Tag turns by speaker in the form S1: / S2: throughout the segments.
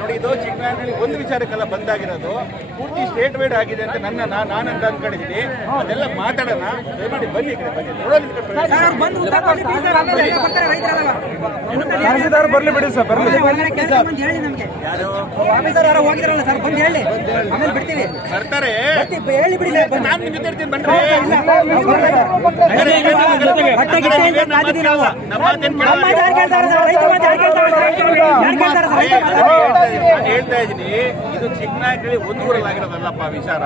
S1: ನೋಡಿ ಇದು ಚಿಕ್ಕನಾಗಲಿ ಒಂದು ವಿಚಾರಕ್ಕೆಲ್ಲ ಬಂದಾಗಿರೋದು. ಪೂರ್ತಿ ಸ್ಟೇಟ್ ವೈಡ್ ಆಗಿದೆ ಅಂತ ನನ್ನ ನಾನು ಅಂತ ಅನ್ಕೊಂಡಿದ್ದೀನಿ. ಅದೆಲ್ಲ ಮಾತಾಡೋಣ. ದಯಮಾಡಿ ಬನ್ನಿ ಬನ್ನಿ.
S2: ಬರ್ಲಿ ಬಿಡಿ ಸರ್ ಬರ್ಲಿ.
S3: ಕೆಲಸ ಬಂದು ಹೇಳಿ ನಮಗೆ. ಆಫೀಸರ್ ಯಾರೋ ಹೋಗಿದ್ರಲ್ಲ ಸರ್ ಬಂದು ಹೇಳಿ. ಆಮೇಲೆ ಬಿಡ್ತೀವಿ.
S1: ಬರ್ತಾರೆ.
S3: ಬರ್ತೀವಿ, ಹೇಳಿ ಬಿಡಿ
S1: ನಾನು ನಿಮ್ಗೆ ಜೊತೆ ಇರ್ತೀನಿ ಬನ್ನಿ
S3: ಇಲ್ಲ,
S1: ಹಾಗಾದ್ರೆ ನೀವೇನು ಆಗಲ್ಲ.
S3: ಬಟ್ಟೆ ಗಿಟ್ಟೆ ಅಂತ ಕಾದಿದ್ದೀವಿ ನಾವು.
S1: ನಮ್ಮ ಮಾತೇನು
S3: ನಮ್ಮ ಮಾತು ಯಾರು ಕೇಳ್ತಾರೆ ಸರ್? ರೈತ ಮಾತು ಯಾರು ಕೇಳ್ತಾರೆ? ಸರ್? ಯಾರು ಕೇಳ್ತಾರೆ ಸರ್? ರೈತ ಮಾತು?
S1: ನಾನು ಹೇಳ್ತಾ ಇದ್ದೀನಿ ಇದು ಚಿಕ್ಕನಾಗಲಿ ಒಂದು ಊರಲ್ಲಾಗಿರೋದಲ್ಲಪ್ಪ ವಿಚಾರ.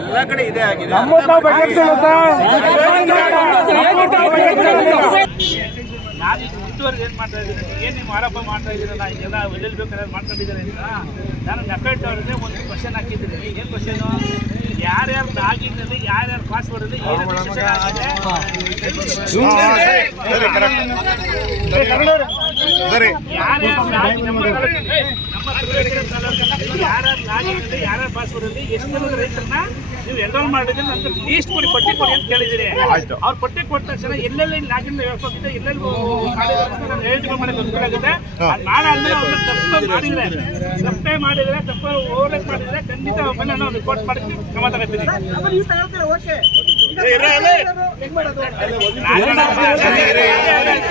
S1: ಎಲ್ಲ ಕಡೆ ಇದೇ ಆಗಿದೆ.
S2: ನಾವು ಬಗೆಹರಿಸೋಣ
S4: ಇದು ಮುಂದುವರೆದು ಏನು ಮಾಡ್ತಾ ಇದ್ದೀರಿ ಏನು ನೀವು ಆರೋಪ ಮಾಡ್ತಾ ಇದ್ದೀರಲ್ಲ ಇದೆಲ್ಲ ಎಲ್ಲೆಲ್ಲಿ ಬೇಕಾದ್ರೆ ಮಾಡ್ಕೊಂಡಿದ್ದಾರೆ ಅಂತ ನಾನು ನೆಪೇಟ್ ಅವ್ರಿಗೆ ಒಂದು ಕ್ವಶನ್ ಹಾಕಿದ್ದೀನಿ ಏನು ಕ್ವಶನು ಯಾರ್ಯಾರು ಲಾಗಿನ್ನಲ್ಲಿ ಯಾರ್ಯಾರು ಪಾಸ್ವರ್ಡಲ್ಲಿ ಏನು ಲಾಗಿನ್ನಲ್ಲಿ ಯಾರ್ಯಾರ ಪಾಸ್ವರ್ಡಲ್ಲಿ ಎಷ್ಟು ರೈತರನ್ನ ನೀವು ಎನ್ರೋಲ್ ಮಾಡಿದ್ರೆ ನಮ್ಗೆ ಲೀಸ್ಟ್ ಕೊಡಿ ಪಟ್ಟಿ ಕೊಡಿ ಅಂತ ಕೇಳಿದಿರಿ ಅವ್ರು ಪಟ್ಟಿ ಕೊಟ್ಟ ತಕ್ಷಣ ಎಲ್ಲೆಲ್ಲಿ ಲಾಗಿನ್ ವ್ಯವಸ್ಥೆ ಎಲ್ಲೆಲ್ಲಿ ಮಾಡಿದ್ರೆ ಅಂತ ನಾನು ಎಲಿಜಿಬಲ್ ಮಾಡಿ ಗೊತ್ತಾಗುತ್ತೆ ಅದು ಮಾಡಾದ್ಮೇಲೆ ಅವ್ರು ತಪ್ಪು ಮಾಡಿದ್ರೆ ತಪ್ಪೇ ಮಾಡಿದ್ರೆ ತಪ್ಪು ಓವರ್ಲೇಟ್ ಮಾಡಿದ್ರೆ ಖಂಡಿತ ಅವನ್ನ ಮೇಲೆ ನಾವು ರಿಪೋರ್ಟ್ ಮಾಡಿ ಕ್ರಮ ತಗೋತೀನಿ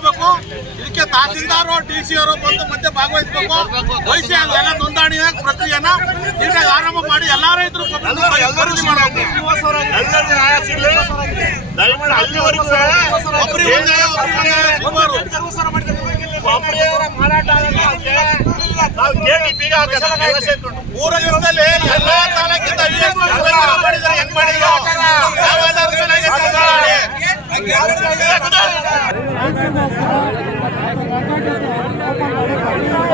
S5: ಆಗಬೇಕು. ಇದಕ್ಕೆ ತಹಸೀಲ್ದಾರ್ ಡಿ ಸಿ ಅವರು ಬಂದು ಮತ್ತೆ ಭಾಗವಹಿಸಬೇಕು. ವಹಿಸಿ ಎಲ್ಲ ನೋಂದಣಿ ಪ್ರಕ್ರಿಯೆನ ನೀಟಾಗಿ ಆರಂಭ ಮಾಡಿ ಎಲ್ಲಾ ರೈತರು ಮಾಡಬೇಕು ಮೂರು ದಿವಸದಲ್ಲಿ ಎಲ್ಲಾ ತಾಲೂಕಿಂದ ಎಷ್ಟು ರೈತರು ಮಾಡಿದ್ದಾರೆ, ಹೆಂಗ್ ಮಾಡಿದ್ರು? ಯಾವ ಆಧಾರದ ಮೇಲೆ ಆಗಿರ್ತದೆ?
S6: ಈ ಈ ಮಧ್ಯದಲ್ಲೇ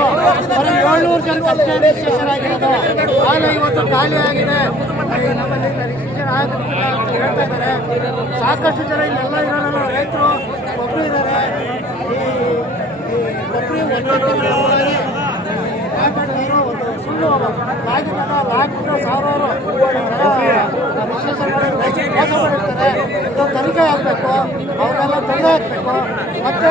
S6: ಆಗಿರೋದು. ಬರೀ ಏಳ್ನೂರು ಜನ ಅಷ್ಟೇ ರಿಜಿಸ್ಟ್ರೇಷನ್ ಆಗಿರೋದು. ಆಗ ಇವತ್ತು ಖಾಲಿ ಆಗಿದೆ. ನಮ್ಮಲ್ಲಿ ರಿಜಿಸ್ಟ್ರೇಷನ್ ಆಗೋದಿಲ್ಲ ಅಂತ ಹೇಳ್ತಾ ಇದ್ದಾರೆ. ಸಾಕಷ್ಟು ಜನ ಇಲ್ಲೆಲ್ಲ ಇರೋಲ್ಲ ರೈತರು ಒಬ್ಬರು ಇದ್ದಾರೆ. ಈ ಈ ಒಬ್ಬರು ನೀರು ಒಂದು ಸುಳ್ಳು ಲಾಗಿನ ಲಾಕ್ಬಿಟ್ಟು ಸಾವಿರಾರು ತನಿಖೆ ಆಗಬೇಕು. ಅವರೆಲ್ಲ ತಡೆ ಹಾಕಬೇಕು ಮತ್ತೆ